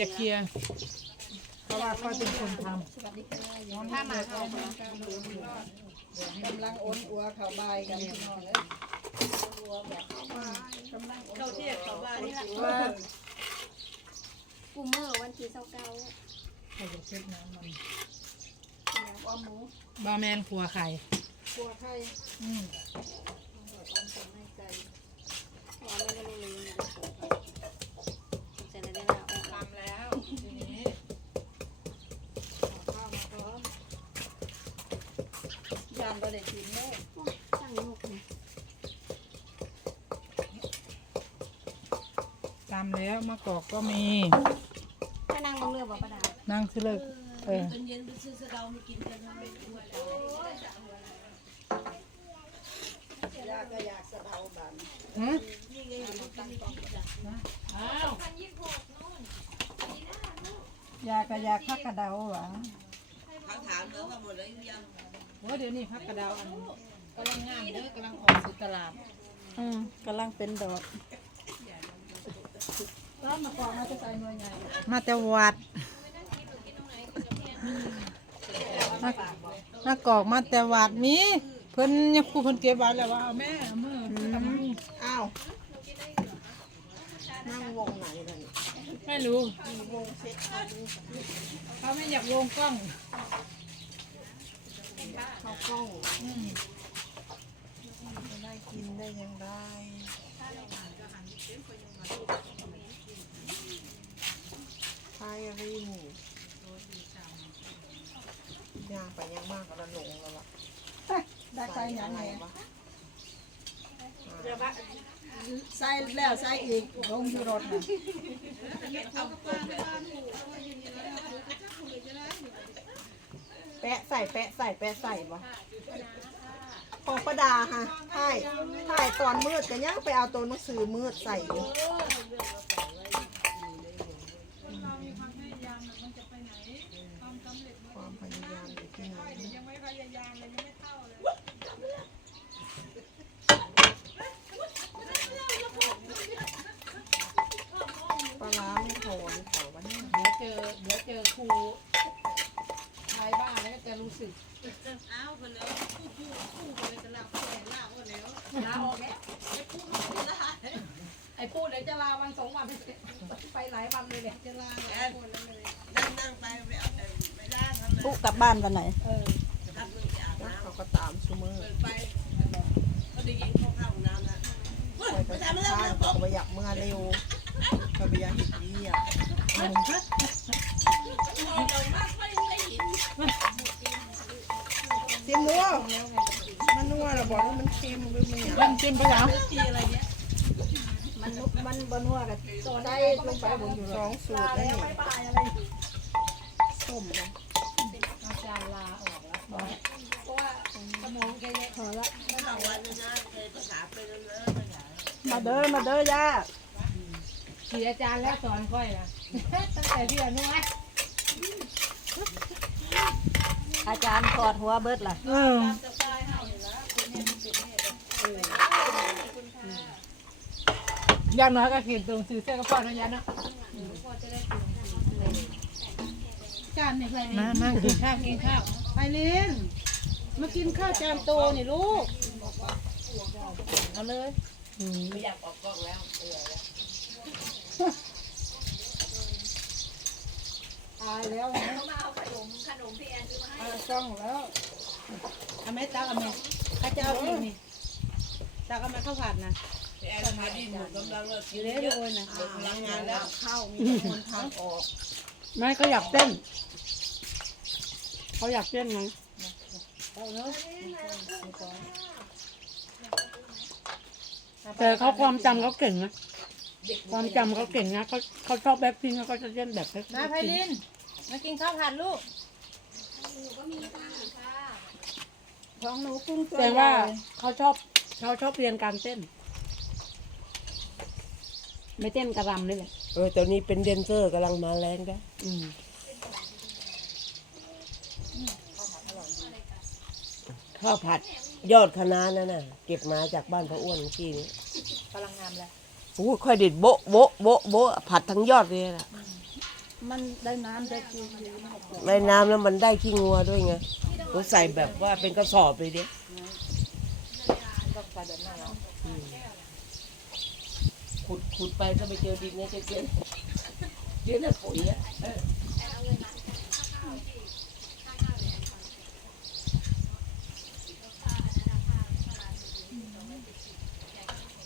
จะเคลียร์เพราะว่าค่อยเป็นคนทำถ้ามาเอามากำลังอ้นอัวเขาบายกันพี่น้องเอ้ยเขาเทียบเขาบ้านว่ากูเมื่อวันที่เก้าเก้าำเขาจะเช็ดน้ำมันอ้อมหมูบาแมนขัวไข่กลัวไข่อืมไม่ไก่อ๋อไม่ได้ไม่ลืมนะจะได้ได้ละออก ทำแล้วทีนี้ ข้าวมาพร้อมยานบ่ ได้กินเลยตั้งลูกเลยทำแล้วมะกอกก็มีถ้านั่งลงเรือบอกประดานั่งคือเลิกเออยาก็อยากสะเดาบันหืมยาก็อยากพักกระเดาหวัง โอ้เดี๋ยวนี้พักกระดาวอันกำลังงามเด้อกำลังออกสู่ตลาดอืมกำลังเป็นดอกแล้วมาก่อนมาจะใส่หน่วยใหญ่มาแต่วัดมามากอกมาแต่วัดมีเพิ่นยังครูเพิ่นเก็บไว้แล้วว่าเอาแม่เอามือทำมืออ้าวนั่งวงไหนกันไม่รู้วงเซ็ตเขาไม่อยากลงกล้อง เข้ากล้องอืมจะได้กินได้ยังได้ไพรินย่างไปย่างมากก็ระหลงแล้วล่ะได้ใส่ยังไงวะใส่แล้วใส่อีกลงอยู่รถนะ แปะใส่แปะใส่แปะใส่บ่ของประดาฮะถ่ายถ่ายตอนมืดแต่ยังไปเอาตัวหนังสือมืดใส่อยู่ความพยายามอยู่ที่ไหนปลาร้าไม่พอหรือเปล่าวะเนี่ย เดี๋ยวเจอเดี๋ยวเจอครูไทยบ้านแล้วก็จะรู้สึก ลาออกแล้วไอ้พูดเดี๋ยวจะลาวันสองวันไปหลายวันเลยเนี่ยจะลาหลายคนเลยปุ๊กลับบ้านวันไหนเออเขาก็ตามซูเมอร์ไปทำข้าวเขาไปอยากเมื่อเร็วเขาไปอยากเห็นเยี่ยซิมนัวมันนัวเราบอกว่ามันเค็มหรือมันอย่างเล่นจิ้มไปแล้วมัน นุมันบนัวกับใส่ลงไปบนอยู่สองสูตรได้นี่ส้มนะอาจารย์ลาออกแล้วเพราะว่าสมองแกเนี่ยพอละมาเด้อมาเด้อย่าขี่อาจารย์แล้วสอนค่อยนะตั้งแต่ที่อนุวัฒอาจารย์ถอดหัวเบิดล่ะ เอออ ย่างน้อยก็เขียนตรงซื้อเสื้อกระเป๋านะยันนะจานนี่ไปมามากินข้าวกินข้าวไปลินมากินข้าวจานโตนี่ลูกเอาเลยตายแล้วเขามาเอาขนมขนมพี่แอนซื้อมาให้ตาช่องแล้วเอาไหมตักเอาไหมข้าเจ้าอีกนี่ตักเอาไหมข้าวผัดนะ อยู่เลยโดยนะพลังงานแล้วเข้ามีคนทางออกไม่เขาอยากเต้นเขาอยากเต้นไงแต่เขาความจำเขาเก่งนะความจำเขาเก่งนะเขาเขาชอบแบ็คพิงเขาก็จะเล่นแบบแบ็คพิมาไพลินมากินข้าวผัดลูกท้องหนูกุ้งตัวแต่ใหว่าญ่เขาชอบเขาชอบเรียนการเต้น ไม่เต้นกระรำนี่แหละเออตอนนี้เป็นแดนเซอร์กำลังมาแรงได้อืมข้าวผัดยอดคะน้านั่นน่ะ เก็บมาจากบ้านพระอ้วนเมื่อกี้นี้พลังงามแล้วโอ้ยค่อยเด็ดโบะโบะโบะโบะผัดทั้งยอดเลยน่ะ มันได้น้ำได้กินอยู่มันก็ปลูกในน้ำแล้วมันได้ขี้งัวด้วยไงก็ใส่แบบว่าเป็นกระสอบเลยดิ ต้องใส่แบบนั้นเหรอ ขุดขุดไปก็ไปเจอดินเนี่ยเจอเจอเจอแต่ปุ๋ยอะเออ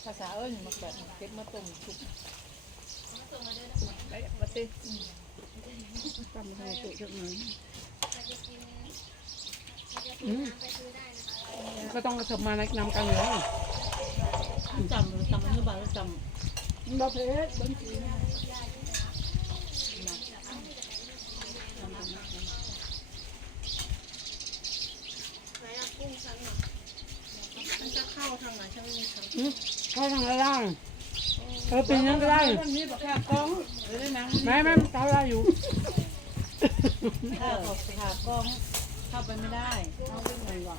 ภาษาเอ้ยมาแบบเก็บมาต้มชุบไปมาสิทำให้สุกจักหน่อยอืมก็ต้องกระเถิบมาในนำกันเลยจำจำอนุบาลจ มันบ่เผ็ดบางทีนะอืมเข้าทางล่างเออปีนั้นก็ได้มันมีแบบแค่กล้องหรือได้นังไม่ไม่เข้าได้อยู่ถ้าออกหากล้องเข้าไปไม่ได้เอาไปหน่อยว่ะ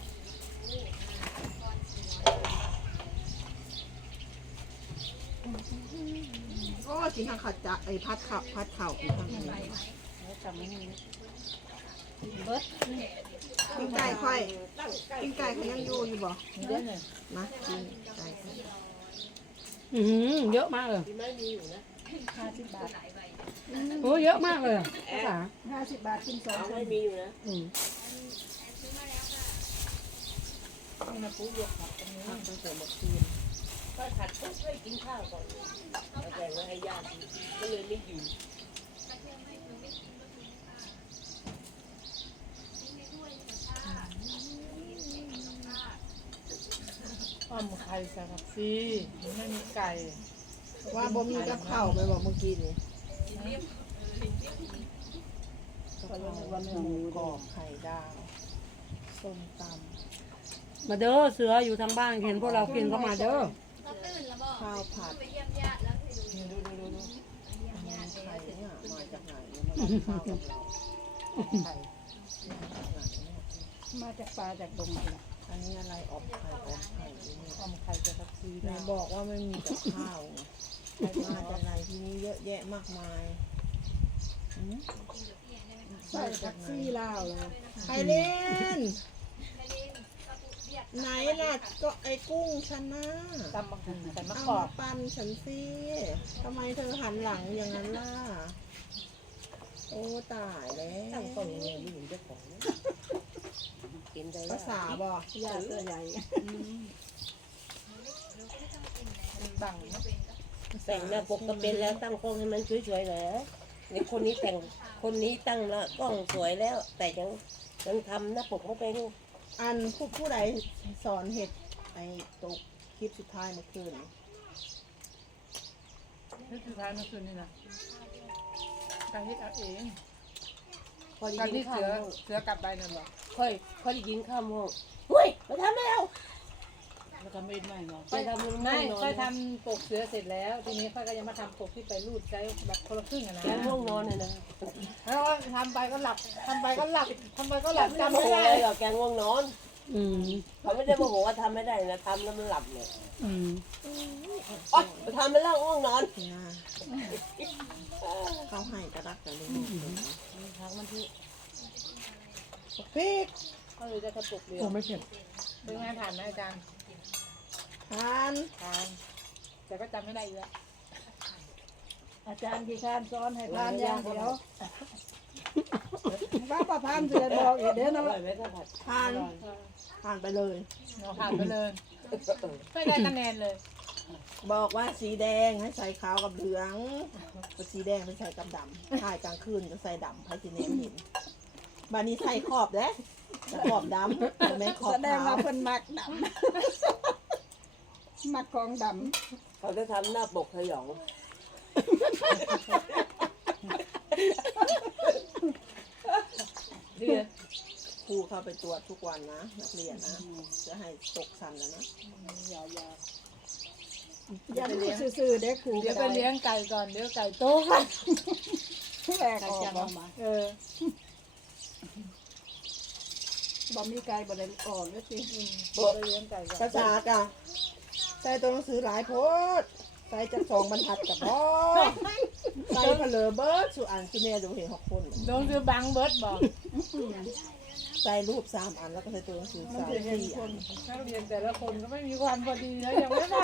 กินทางขัดจะไอ้พัดเข่าพัดเข่ากินทางนี้แล้วจำไม่มีกินไก่ค่อยกินไก่เขายังอยู่อยู่บ่มีเด้อเนี่ยนะกินไก่อือหือเยอะมากเลยห้าสิบบาทโอ้เยอะมากเลยอะภาษาห้าสิบบาทกินสองคไม่นมีอยู่นะอืมนี่นะปุ๊บยกผักตรงนี้ทำตั้งแต่เมื่อคืน ก็ผัดก็ช่วยกินข้าวก่อนแล้วแต่ว่าให้ญาติก็เลยไม่อยู่อ้อมไข่ใส่ผักชีไม่มีไก่ ว่าบ่มีกับข้าวไปบอกเมื่อกี้นี่ก็เลยว่าหมูกรอบไข่ดาวส้มตมาเด้อเสืออยู่ทางบ้านเห็นพวกเรากินก็มาเด้อำข้าวผัดนี่ดูดูดูดูไข่เนี่ยมาจากไหนเนี่ยมาจากข้าวกับเราไข่มาจากปลาจากดงนี่แหละอันนี้อะไรออกไข่ออกไข่เนี่ยอ้อมไข่ใส่ผักชีไหนได้บอกว่าไม่มีกับข้าวไงมาจากไหนที่นี้เยอะแยะมากมายหืมใส่แท็กซี่ลาวเลยไปเล่น ไหนล่ะก็ไอ้กุ้งฉันนะตำมะกรูดใส่มะเอากอมากปั่นฉันสิทำไมเธอหันหลังอย่างนั้นล่ะ โอ้ตายแล้วตั้งต้นยังไงไม่เห็นเจ้าของนะกินได้ภาษาบอกยาเสื้อใหญ่บังเนาะแต่งหน้าปกก็เป็นแล้วตั้งกล้องให้มันสวยๆเลยนี่คนนี้แต่งคนนี้ตั้งแล้วกล้องสวยแล้ว แต่ยังยังทำหน้าปกไม่เป็น อันผู้ผู้ใดสอนเห็ดไอ้ตกคลิปสุดท้ายเมื่อคืนนี่คือท้ายเมื่อคืนนี่นะการที่เอาเองพอได้การยิที่นข้าเสือวเสือกลับไปนั่นหรอค่อยค่อยได้ยินข้าวห้องเฮ้ยมาทำแล้ว แล้วก็ไม่ไม่หรอกไปทำมันไม่นอนค่อยทำปกเสือเสร็จแล้ว ทีนี้ค่อยก็ยังมาทำปกที่ไปรูดใช้แบบคนละครึ่งอะนะแกห้องนอนเนี่ยนะแล้วก็ทำไปก็หลับทำไปก็หลับทำไปก็หลับจำจำไม่ไม่ได้ได้หรอกแกง่วงนอนอืมเขาไม่ได้โมโหว่าทำไม่ได้นะทำแล้วมันหลับเนี่ยอืมอ๋อไปทำไปแล้วง่วงนอนนี่นะเขาให้กระดักแต่ลูกทักมันที่พริกเขาเลยจะกระปุกเดียวโอ้ไม่เผ็ดเป็นงานผ่านไหมอาจารย์ ทานผ่านแต่ก็จำไม่ได้อีกแล้วอาจารย์กี่ทานซ้อนให้ทานอย่างเดียวว่าประพานจะบอกอีกเด้ออนะร่อยไหมข้าวผัดทานทานไปเลย เราผ่านไปเลยไม่ได้คะแนนเลยบอกว่าสีแดงให้ใส่ขาวกับเหลืองสีแดงไปใส่กับดำถ่ายกลางคืนก็ใส่ดำพายจีเนมเห็นบานี้ใส่ขอบเด้แต่ขอบดำไม่ขอบแสดงขาว ว่าเพิ่นมักดำ มักของดเขาจะทำหน้าปกขยองดีครูเข้าไปตรวจทุกวันนะนักเรียนนะ จะให้ตกสันแล้วนะำอย่าพูดซื่อๆเด้ครูเดี๋ยวไปก็ด้เลี้ยงไก่ก่อนเดี๋ยวไก่โตกันแหลกออกบ่เออบ่มีไก่บ่ได้ออกเลยสิเดี๋ยวไปเลี้ยงไก่ก่อนภาษากะใส่ตัวหนังสือหลายโพดใส่จากสองบรรทัดกับพ่อใส่เพลอเบิร์ดสุอันคือแม่ดูเห็นหกคนลงคือบังเบิร์ดบอกใส่รูปสามอันแล้วก็ใส่ตัวหนังสือมันสามจะเห็นสี่คอันนนักเรียนแต่ละคนก็ไม่มีความพอดีนะยังไม่ได้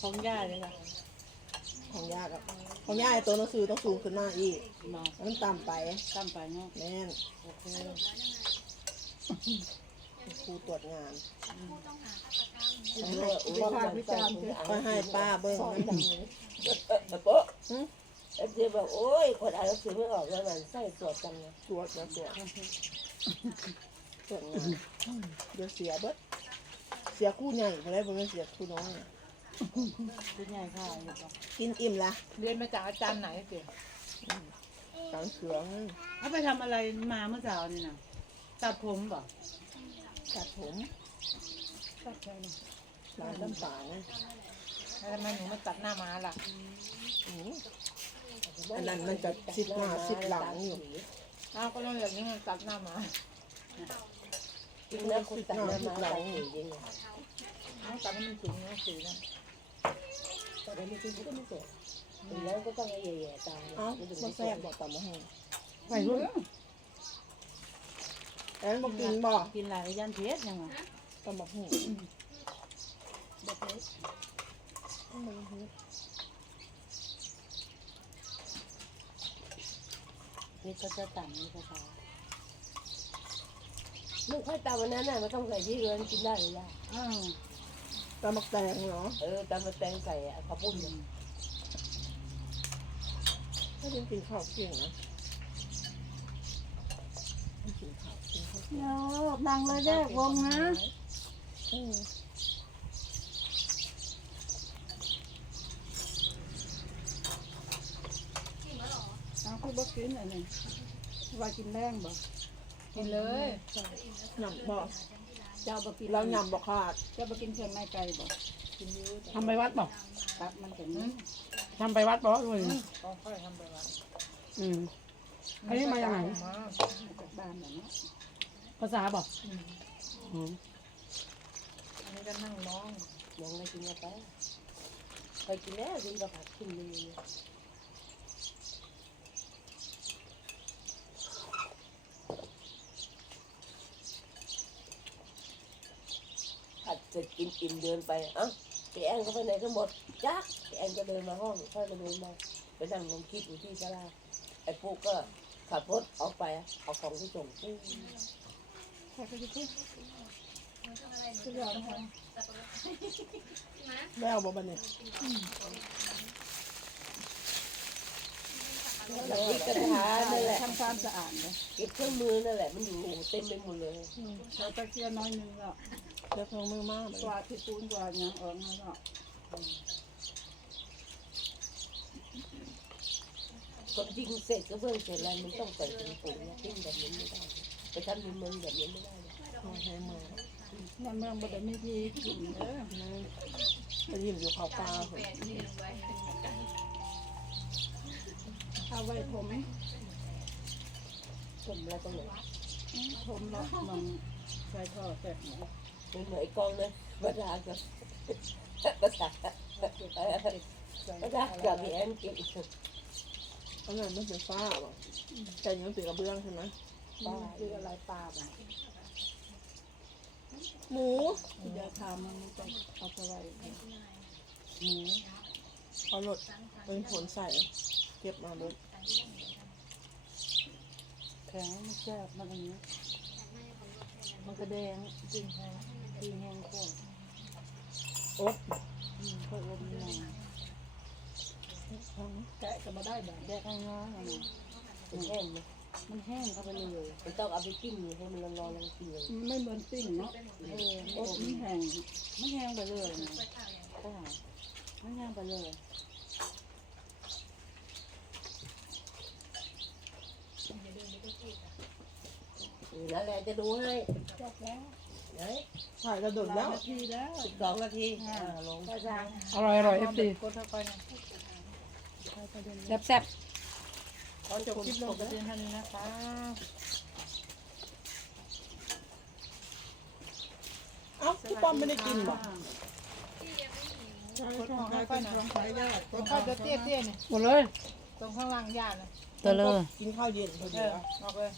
ของย่าเลยค่ะของยากอะของยากไอ้ตัวหนังสือต้องสูงขึ้นมาอีกมามันต่ำไปตั้มไปเนาะแม่นค รูตรวจงานวิพากษ์วิจารณ์คือก็ให้ป้าเบิ้งมันดังแบบโป๊ะเอฟซีบอกโอ้ยคนอ่านหนังสือไม่ออกแล้วมันไส้สวดจังเลยตรวจมาตรวจตรวจงานเดี๋ยวเสียเบิดเสียคู่ใหญ่ไปเลยบ่แม่นเสียคู่น้อยชุดใหญ่ค่ะอยู่ปะกินอิ่มละเรียนมาจากอาจารย์ไหนเกี่ยกังเขืองเขาไปทำอะไรมาเมื่อเช้านี่นะตัดผมบ่ ตัดผมตัดแค่นี้ร้านน้ำตาลนะแล้วทำไมหนูมาตัดหน้าม้าล่ะอืมอันนั้นมันจะสิบหน้าสิบหลังอยู่อ้าวก็ต้องอย่างนี้มันตัดหน้าม้าจริงนะคนตัดหน้ามาตัดจริงจริงต้องตัดให้มันถึงนะสีนะแต่ไม่จริงก็ไม่สวยแล้วก็ต้องแย่ๆตามเอ้าบ่แซ่บบ่ตำมะฮงไปรุ่น แอนบ่กินบ่กินหลายยันเพชรยังไงตำมะฮงนี่ก็จะต่ำนี่ก็จะลูกค่อยตามวันนั้นน่ะมันต้องใส่ที่เรือนกินได้เลยล่ะอ้าวตำบักแตงเหรอ เออตามมาแตงใส่ข้าวปุ้นถ้าเรียนกินข้าวเที่ยงนะไม่กินข้าวกินข้าว เดี๋ยวดังเลยแยกวงนะเอาคือบ่กินอันนี้ว่ากินแรงบ่กินเลยยำบ่เจ้าบ่กินเรายำบ่ขาดเจ้าบ่กินเครื่องในไก่บ่ทำไปวัดบ่ตัดมันก็นี้ทำไปวัดบ่ด้วยค่อยทำไปวันอืมอันนี้มาจากไหนจากบ้านน่ะเนาะ ภาษาบ่อืมอันนี้ก็นั่งมองมองอะไรกินมาไปไปกินแล้วกินกับผักกินเลยผัดเสร็จกินอิ่มเดินไปเอ้าพี่แอนก็ไปไหนกันหมดจ้าพี่แอนก็เดินมาห้องค่อยมาเดินมาไปนั่งลงคิดอยู่ที่ศาลาไอ้ปุ๊กก็ขับรถออกไปเอาของที่ส่งปุ๊ก คือเรานะคะแล้วบ่บัดนี้แล้วกระถานั่นแหละทำความสะอาดนะเก็บเครื่องมือนั่นแหละมันอยู่เต็มไปหมดเลยเราตะเกียบน้อยนึงแล้วเดี๋ยวเครื่องมือมากกว่าที่ปูนกว่าหยังออกมาเนาะคนยิงเสร็จก็เบื้องเสร็จแล้วมันต้องใส่ถุงปุ๋ยทิ้งแบบนี้ไม่ได้ ไปทำในเมืองแบบนี้ไม่ได้นะเอาให้มือในเมืองบ่ได้มีที่กินเด้อไปยิ้มอยู่เขาวปลาเพิ่นเอาไว้ผมผมอะไรตรงไหนผมเนาะมองใส่ท่อแตกหมดมันเหมือนไอ้กองเลยภาษากับภาษาภาษากับพี่แอนก็บอันนั้นมันเป็นฟ้าบ่แต่ยังเป็นกระเบื้องใช่ไหม ป้าคืออะไรปลาบ่หมูเดี๋ยวทำมันจะเอาไปไว้หมูเอารถเป็นผลใส่ เก็บมาเบิดแข็งมันแซ่บมันอันนี้ มันกระแดงจริงแฮงจริงแฮงโคตรอบอืมค่อยอมหน่อยแกะก็มาได้แบบแกะง่ายๆนะมันแห้งไหม มันแห้งเข้าไปเลยมันต้องเอาไปกิ้งให้มันร้อนๆแล้วกินเลยมันไม่เหมือนปิ้งเนาะเอออบมันแห้งมันแห้งไปเลยนะก็หามันแห้งไปเลยนั่นแหละจะดูให้จบแล้วไหนถ่ายกระโดดหแล้ลายวนาทีแล้วสิบสองนาทีอ่าลงก็จะอร่อยอร่อยเอฟซีกดเข้าไปนะแซ่บแซ่บ ขอจบคลิปลงประเด็นเท่านี้นะคะเอ้าพี่ป้อมไม่ได้กินบ่อ่าจคนของให้ค่อยนะคนค่อยจะเตี้ยๆนี่หมดเลย ตรงข้างล่างย่านะตัวเลย กินข้าวเย็นพอเอดีอวะออกเลย